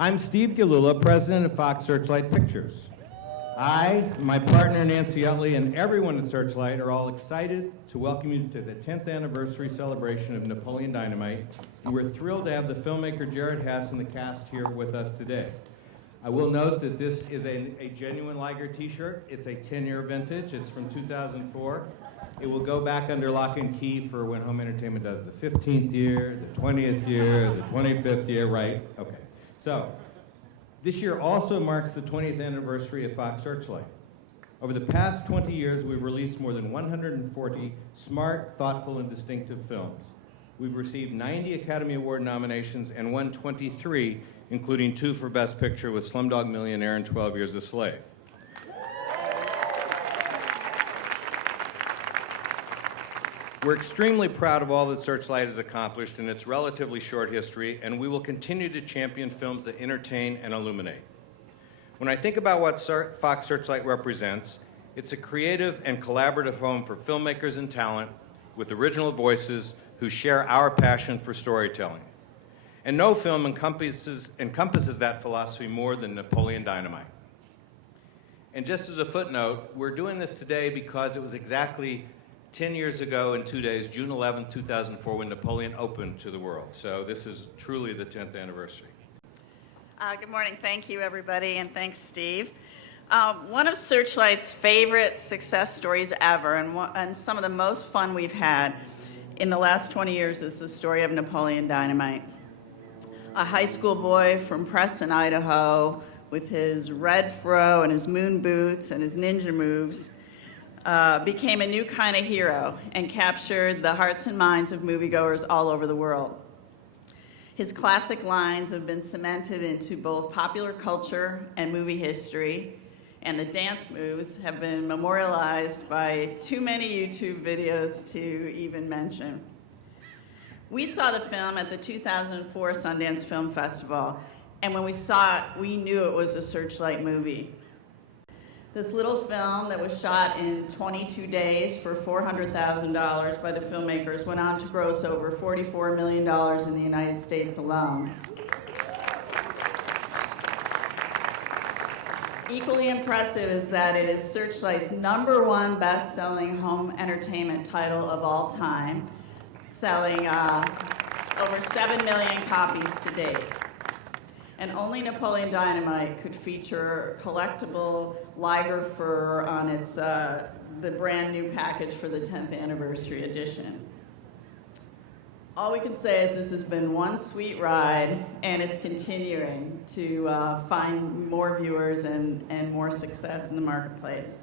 I'm Steve Gilula, president of Fox Searchlight Pictures. I, my partner Nancy Utley, and everyone at Searchlight are all excited to welcome you to the 10th anniversary celebration of Napoleon Dynamite, and we're thrilled to have the filmmaker Jared Hess and the cast here with us today. I will note that this is a genuine Liger t-shirt. It's a 10-year vintage. It's from 2004. It will go back under lock and key for when home entertainment does the 15th year, the 20th year, the 25th year, right? Okay. So, this year also marks the 20th anniversary of Fox Searchlight. Over the past 20 years, we've released more than 140 smart, thoughtful, and distinctive films. We've received 90 Academy Award nominations and won 23, including 2 for Best Picture with Slumdog Millionaire and 12 Years a Slave. We're extremely proud of all that Searchlight has accomplished in its relatively short history, and we will continue to champion films that entertain and illuminate. When I think about what Fox Searchlight represents, it's a creative and collaborative home for filmmakers and talent with original voices who share our passion for storytelling. And no film encompasses that philosophy more than Napoleon Dynamite. And just as a footnote, we're doing this today because it was exactly 10 years ago in 2 days, June 11, 2004, when Napoleon opened to the world. So this is truly the 10th anniversary. Good morning. Thank you, everybody, and thanks, Steve. One of Searchlight's favorite success stories ever, and some of the most fun we've had in the last 20 years, is the story of Napoleon Dynamite. A high school boy from Preston, Idaho, with his red fro and his moon boots and his ninja moves, became a new kind of hero and captured the hearts and minds of moviegoers all over the world. His classic lines have been cemented into both popular culture and movie history, and the dance moves have been memorialized by too many YouTube videos to even mention. We saw the film at the 2004 Sundance Film Festival, and when we saw it, we knew it was a Searchlight movie. This little film that was shot in 22 days for $400,000 by the filmmakers went on to gross over $44 million in the United States alone. Equally impressive is that it is Searchlight's #1 best-selling home entertainment title of all time, selling over 7 million copies to date. And only Napoleon Dynamite could feature collectible Liger fur on its the brand new package for the 10th anniversary edition. All we can say is this has been one sweet ride, and it's continuing to find more viewers and more success in the marketplace.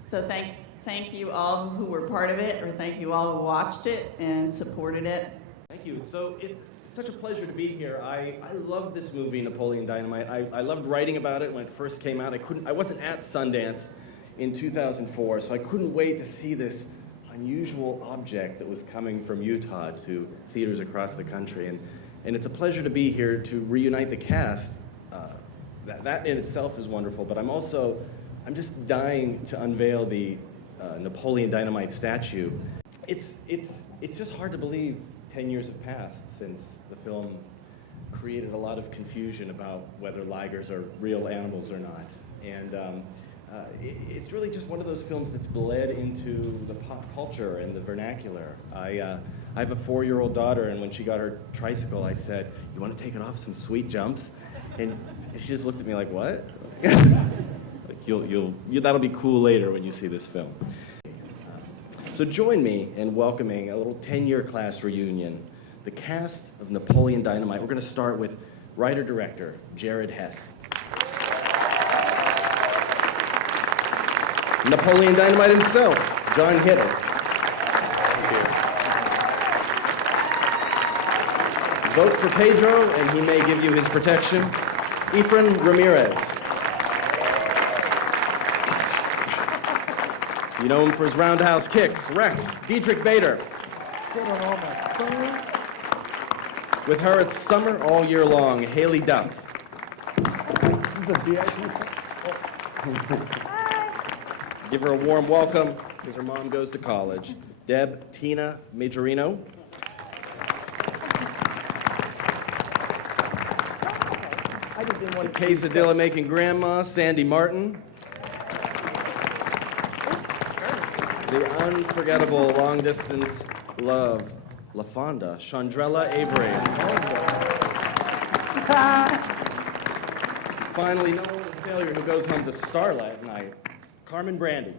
So thank you all who were part of it, or thank you all who watched it and supported it. Thank you. So it's such a pleasure to be here. I love this movie, Napoleon Dynamite. I loved writing about it when it first came out. I wasn't at Sundance in 2004, so I couldn't wait to see this unusual object that was coming from Utah to theaters across the country. And it's a pleasure to be here to reunite the cast. That in itself is wonderful, but I'm just dying to unveil the Napoleon Dynamite statue. It's just hard to believe 10 years have passed since the film created a lot of confusion about whether ligers are real animals or not. And it's really just one of those films that's bled into the pop culture and the vernacular. I have a 4-year-old daughter, and when she got her tricycle, I said, "You want to take it off some sweet jumps?" And she just looked at me like, "What?" Like, that'll be cool later when you see this film. So join me in welcoming a little 10-year class reunion, the cast of Napoleon Dynamite. We're going to start with writer-director Jared Hess. Napoleon Dynamite himself, John Hitter. Thank you. Vote for Pedro, and he may give you his protection. Efren Ramirez. You know him for his roundhouse kicks. Rex, Diedrich Bader. With her, it's summer all year long. Haley Duff. Give her a warm welcome as her mom goes to college. Deb Tina Majorino. I just didn't want to. Quesadilla making grandma, Sandy Martin. The unforgettable long distance love, La Fonda, Chandrella Avery. Finally, no one failure who goes home to Starlight at night, Carmen Brandy.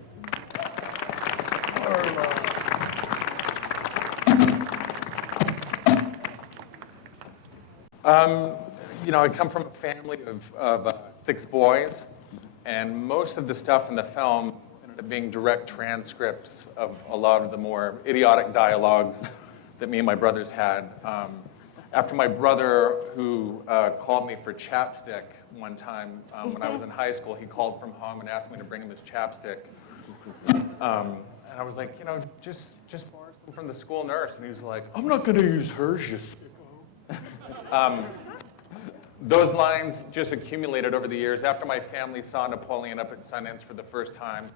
I come from a family of 6 boys, and most of the stuff in the film ended up being direct transcripts of a lot of the more idiotic dialogues that me and my brothers had. After my brother, who called me for chapstick one time when I was in high school, he called from home and asked me to bring him his chapstick. And I was like, just borrow some from the school nurse. And he was like, I'm not going to use hers, you sicko. Those lines just accumulated over the years. After my family saw Napoleon up at Sundance for the first time,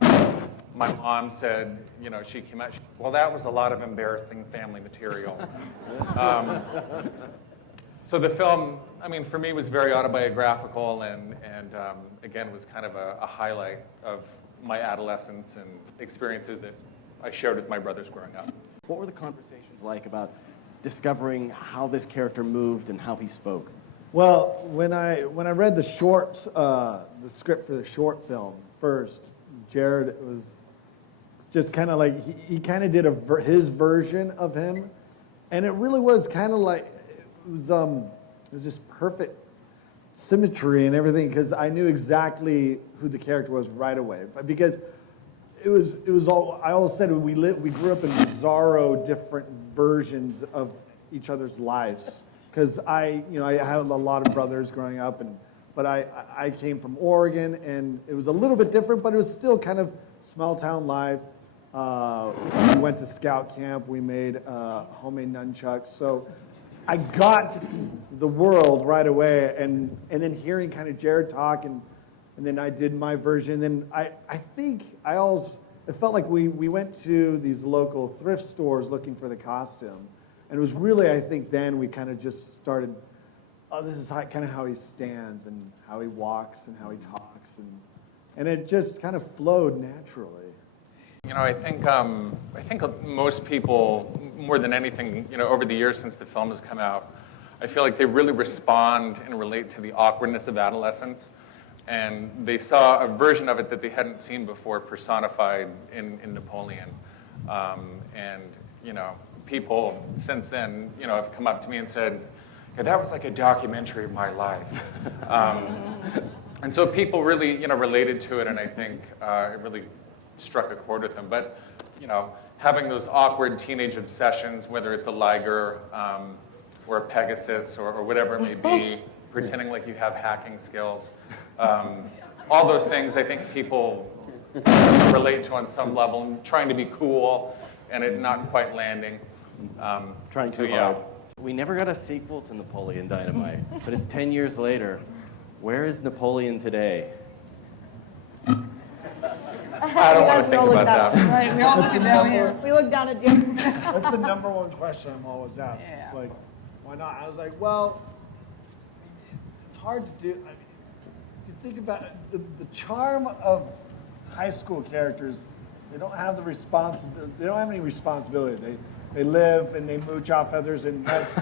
my mom said, she came out, well, that was a lot of embarrassing family material. So the film, for me, was very autobiographical and again, was kind of a highlight of my adolescence and experiences that I shared with my brothers growing up. What were the conversations like about discovering how this character moved and how he spoke? Well, when I read the script for the short film first, Jared was just kind of like he kind of did his version of him, and it really was kind of like it was just perfect symmetry and everything because I knew exactly who the character was right away, but because it was all I always said we grew up in bizarro different versions of each other's lives. Because I had a lot of brothers growing up, but I came from Oregon, and it was a little bit different, but it was still kind of small town life. We went to scout camp. We made homemade nunchucks. So I got the world right away, and then hearing kind of Jared talk, and then I did my version. And I think it felt like we went to these local thrift stores looking for the costume. And it was really, I think, then we kind of just started, this is kind of how he stands and how he walks and how he talks. And it just kind of flowed naturally. I think most people, more than anything, over the years since the film has come out, I feel like they really respond and relate to the awkwardness of adolescence. And they saw a version of it that they hadn't seen before personified in Napoleon. People since then, have come up to me and said, yeah, that was like a documentary of my life. And so people really, related to it, and I think it really struck a chord with them. But, having those awkward teenage obsessions, whether it's a Liger or a Pegasus or whatever it may be, pretending like you have hacking skills, all those things I think people relate to on some level, and trying to be cool and it not quite landing. Trying too hard. We never got a sequel to Napoleon Dynamite, but it's 10 years later. Where is Napoleon today? I don't want to think about that. Right, we all look down here. We look down at you. That's the number one question I'm always asked. Yeah. It's like, why not? I was like, well, it's hard to do. I mean, if you think about it, the charm of high school characters, they don't have the responsibility. They don't have any responsibility. They live and they mooch off others, and that's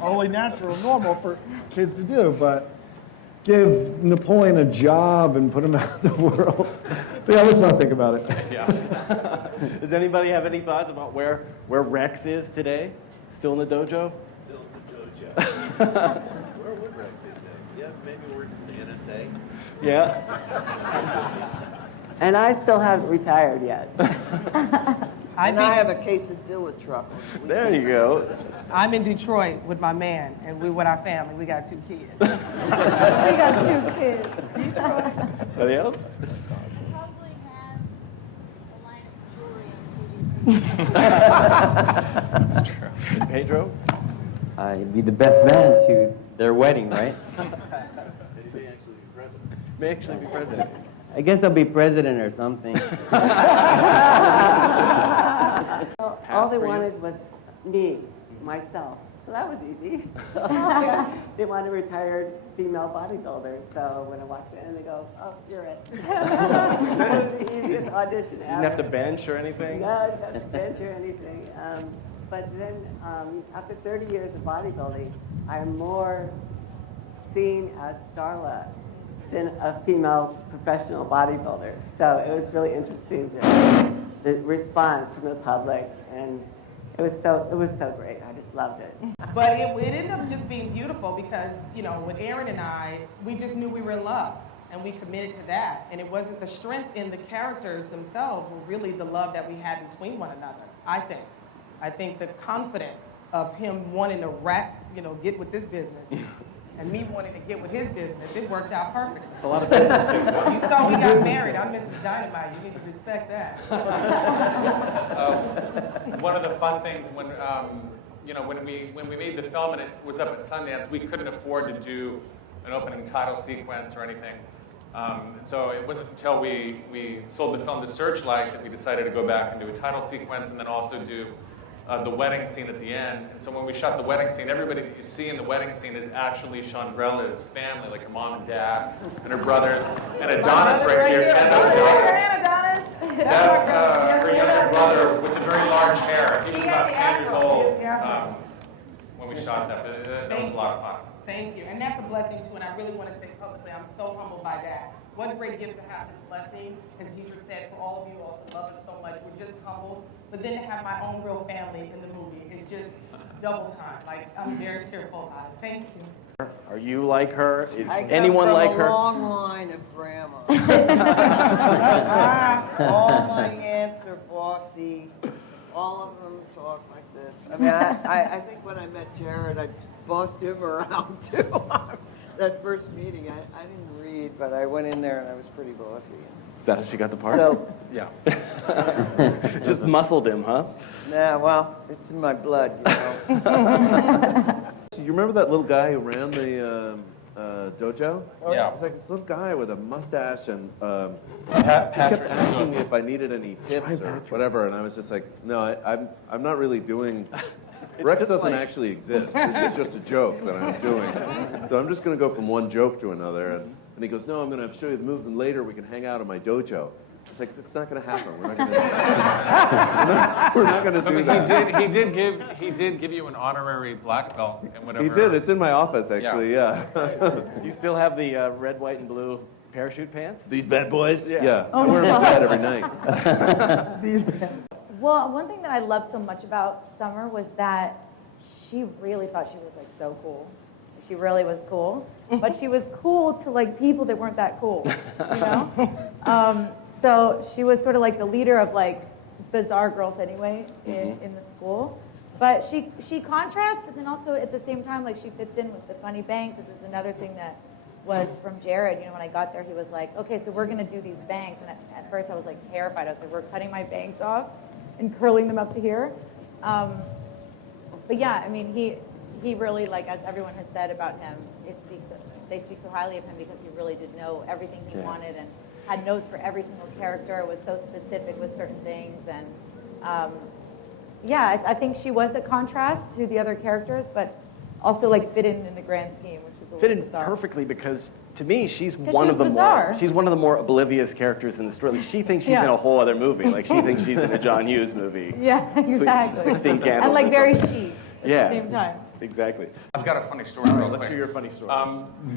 only natural and normal for kids to do. But give Napoleon a job and put him out of the world. Yeah, let's not think about it. Yeah. Does anybody have any thoughts about where Rex is today? Still in the dojo? Still in the dojo. Where would Rex be today? Yeah, maybe working for the NSA. Yeah. And I still haven't retired yet. I have a quesadilla truck. There you go. I'm in Detroit with my man, and we're with our family. We got 2 kids. We got 2 kids. Anybody else? Probably have a line of jewelry on That's true. And Pedro? I'd be the best man to their wedding, right? And he may actually be president. May actually be president. I guess I'll be president or something. All they wanted was me, myself. So that was easy. They wanted a retired female bodybuilder. So when I walked in, they go, oh, you're it. So it was the easiest audition ever. You didn't have to bench or anything? No, I didn't have to bench or anything. But then after 30 years of bodybuilding, I'm more seen as Starla than a female professional bodybuilder. So it was really interesting, the response from the public, and it was so great. I just loved it. But it ended up just being beautiful because, you know, with Aaron and I, we just knew we were in love and we committed to that. And it wasn't the strength in the characters themselves, were really the love that we had between one another, I think. I think the confidence of him wanting to get with this business and me wanting to get with his business, it worked out perfectly. It's a lot of business too. You saw we got married. I'm Mrs. Dynamite. You need to respect that. One of the fun things when we made the film and it was up at Sundance, we couldn't afford to do an opening title sequence or anything. So it wasn't until we sold the film to Searchlight that we decided to go back and do a title sequence and then also do the wedding scene at the end. And so when we shot the wedding scene, everybody that you see in the wedding scene is actually Chandrela's family, like her mom and dad and her brothers. And Adonis right here. Stand up, Adonis. That's her younger brother with a very large hair. He was about 10 years old when we shot that. But that was a lot of fun. Thank you. And that's a blessing too, and I really want to say publicly, I'm so humbled by that. What a great gift to have this blessing, as Deidre said, for all of you all to love us so much. We're just humbled. But then to have my own real family in the movie is just double time. Like, I'm very tearful about it. Thank you. Are you like her? Is I come anyone from like a her? long line of grandma. All my aunts are bossy. All of them talk like this. I mean, I think when I met Jared, I bossed him around too. That first meeting, I didn't read, but I went in there and I was pretty bossy. Is that how she got the part? So, yeah. Just muscled him, huh? nah, well, it's in my blood, you know. You remember that little guy who ran the dojo? Yeah. He's like this little guy with a mustache, and he Patrick. kept asking me if I needed any tips or whatever, and I was just like, no, I'm not really doing. Rex doesn't actually exist. This is just a joke that I'm doing. So I'm just going to go from one joke to another, and he goes, no, I'm going to show you the moves, and later we can hang out in my dojo. It's like, that's not going to happen. We're not going to. We're not going to do that. He did give you an honorary black belt and whatever. He did. It's in my office, actually. Yeah. Do you still have the red, white, and blue parachute pants? These bad boys. Yeah. Oh, I wear them no. to bed every night. Well, one thing that I loved so much about Summer was that she really thought she was like so cool. She really was cool, but she was cool to like people that weren't that cool, you know? So she was sort of like the leader of like bizarre girls anyway in the school. But she contrasts, but then also at the same time, like she fits in with the funny bangs, which was another thing that was from Jared. You know, when I got there, he was like, okay, so we're gonna do these bangs. And at first I was like terrified. I was like, we're cutting my bangs off and curling them up to here. But yeah, I mean, he really, like, as everyone has said about him, they speak so highly of him because he really did know everything he wanted and had notes for every single character, was so specific with certain things. And yeah, I think she was a contrast to the other characters, but also like fit in the grand scheme, which is a Fit little in bizarre. perfectly because to me she's Because one she's of the bizarre. she's one of the more oblivious characters in the story. Like she thinks she's Yeah. in a whole other movie. Like she thinks she's in a John Hughes movie. Yeah, exactly. 16 Candles. And like or very something. chic at the same time. Exactly. I've got a funny story real quick. Let's hear your funny story.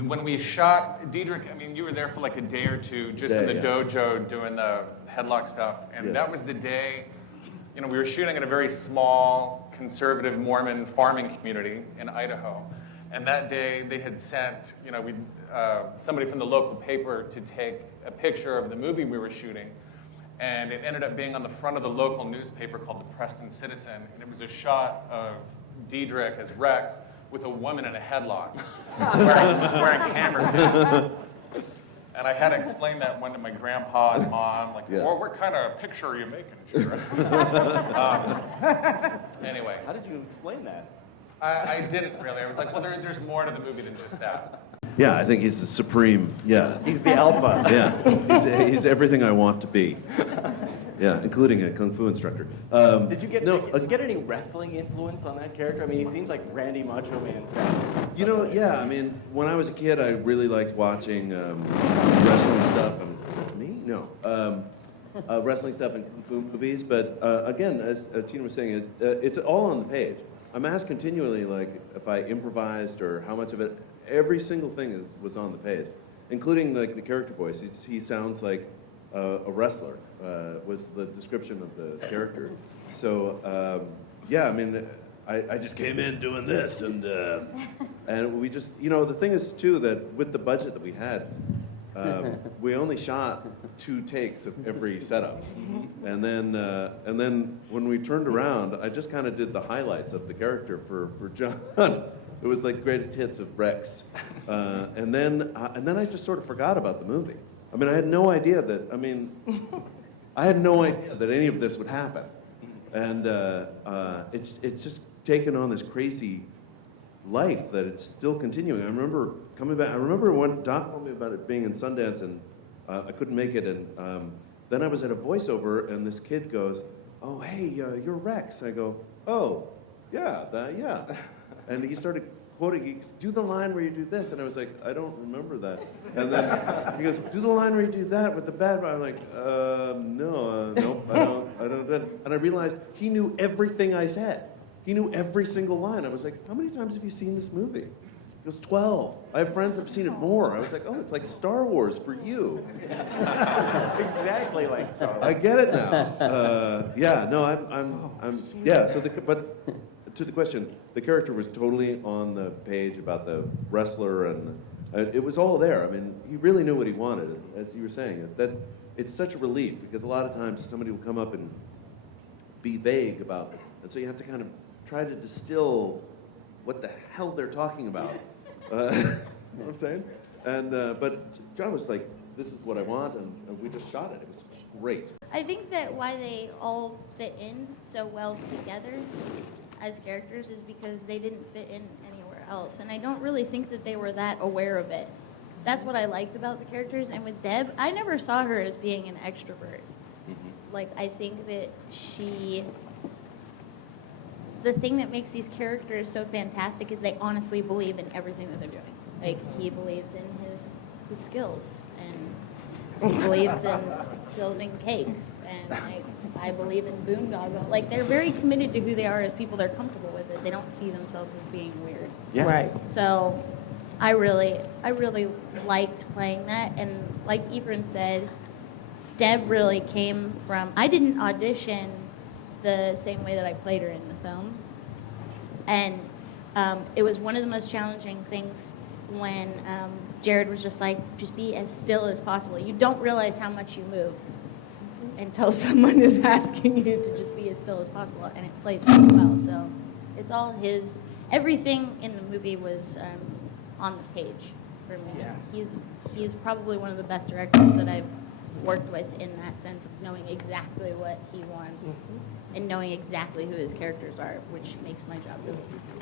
When we shot, Diedrich, I mean, you were there for like a day or two just in the dojo doing the headlock stuff. And that was the day, you know, we were shooting in a very small, conservative Mormon farming community in Idaho. And that day they had sent, you know, somebody from the local paper to take a picture of the movie we were shooting. And it ended up being on the front of the local newspaper called the Preston Citizen. And it was a shot of Diedrich as Rex with a woman in a headlock wearing camera pins. And I had to explain that one to my grandpa and mom, like, well, what kind of picture are you making, Jared? Anyway. How did you explain that? I didn't really. I was like, well, there's more to the movie than just that. Yeah, I think he's the supreme. Yeah. He's the alpha. Yeah. He's everything I want to be. Yeah, including a kung fu instructor. Did you get any wrestling influence on that character? I mean, he seems like Randy Macho Man. You know, yeah, I mean, when I was a kid, I really liked watching wrestling stuff. And, is that me? No. Wrestling stuff and kung fu movies. But again, as Tina was saying, it's all on the page. I'm asked continually, like, if I improvised or how much of it. Every single thing was on the page, including the character voice. He sounds like a wrestler, was the description of the character. So, yeah, I mean, I just came in doing this, and we just, you know, the thing is, too, that with the budget that we had, we only shot 2 takes of every setup. And then when we turned around, I just kind of did the highlights of the character for John. It was like greatest hits of Rex. And then I just sort of forgot about the movie. I mean, I had no idea that any of this would happen. And it's just taken on this crazy life that it's still continuing. I remember coming back. I remember when Doc told me about it being in Sundance, and I couldn't make it. And then I was at a voiceover, and this kid goes, "Oh, hey, you're Rex." I go, "Oh, yeah, yeah." And he started quoting. He goes, "Do the line where you do this," and I was like, "I don't remember that." And then he goes, "Do the line where you do that with the bad guy." I'm like, "No, nope, I don't." And I realized he knew everything I said. He knew every single line. I was like, "How many times have you seen this movie?" He goes, 12. I have friends that have seen it more. I was like, "Oh, it's like Star Wars for you." Exactly like Star Wars. I get it now. Yeah, no, I'm yeah. So but to the question, the character was totally on the page about the wrestler, and it was all there. I mean, he really knew what he wanted. And as you were saying, it's such a relief, because a lot of times somebody will come up and be vague about it, and so you have to kind of try to distill what the hell they're talking about. You know what I'm saying? And but John was like, "This is what I want," and we just shot it. It was great. I think that why they all fit in so well together as characters is because they didn't fit in anywhere else. And I don't really think that they were that aware of it. That's what I liked about the characters. And with Deb, I never saw her as being an extrovert. Like, I think that the thing that makes these characters so fantastic is they honestly believe in everything that they're doing. Like, he believes in his skills, and he believes in building cakes, and like, I believe in boondoggle. Like, they're very committed to who they are as people. They're comfortable with it. They don't see themselves as being weird. Yeah. Right. So I really liked playing that. And like Ephraim said, Deb really came from, I didn't audition the same way that I played her in the film. And it was one of the most challenging things when Jared was just like, just be as still as possible. You don't realize how much you move until someone is asking you to just be as still as possible, and it played so well. So it's all his, everything in the movie was on the page for me. Yes. He's probably one of the best directors that I've worked with in that sense of knowing exactly what he wants and knowing exactly who his characters are, which makes my job really easy.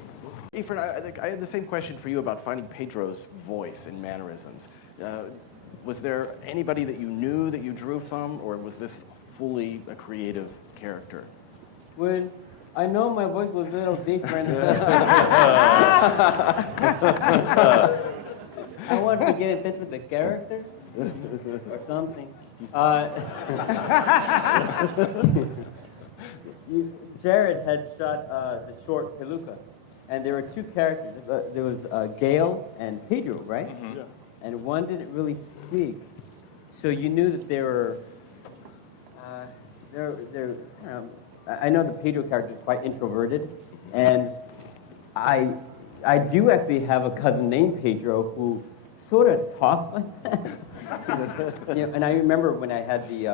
Ephraim, I had the same question for you about finding Pedro's voice and mannerisms. Was there anybody that you knew that you drew from, or was this fully a creative character? When I know my voice was a little different. I wanted to get in touch with the character or something. Jared had shot the short Peluca, and there were 2 characters. There was Gail and Pedro, right? Mm-hmm. Yeah. And one didn't really speak, so you knew that they were. I know the Pedro character is quite introverted, and I do actually have a cousin named Pedro who sort of talks like that. You know, and I remember when I had the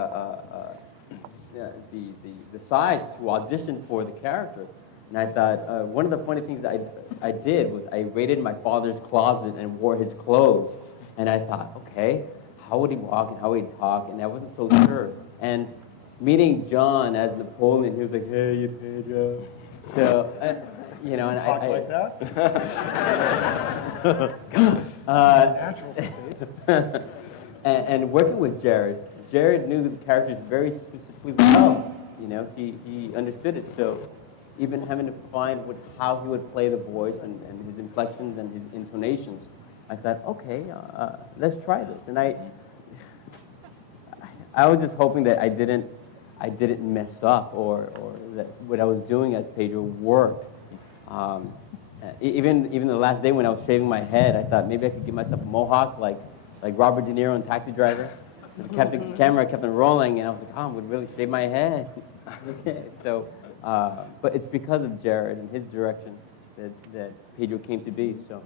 sides to audition for the character, and I thought one of the funny things I did was I raided my father's closet and wore his clothes, and I thought, okay, how would he walk and how would he talk, and I wasn't so sure. And meeting John as Napoleon, he was like, "Hey, you Pedro." So, you know, and Talk I like that? natural state. And working with Jared, Jared knew the characters very specifically well. You know, he understood it. So even having to find how he would play the voice and his inflections and his intonations, I thought, okay, let's try this. And I was just hoping that I didn't mess up or that what I was doing as Pedro worked. Even the last day when I was shaving my head, I thought maybe I could give myself a mohawk like Robert De Niro in Taxi Driver. The camera kept on rolling, and I was like, oh, I'm going to really shave my head. Okay, so, but it's because of Jared and his direction that Pedro came to be. So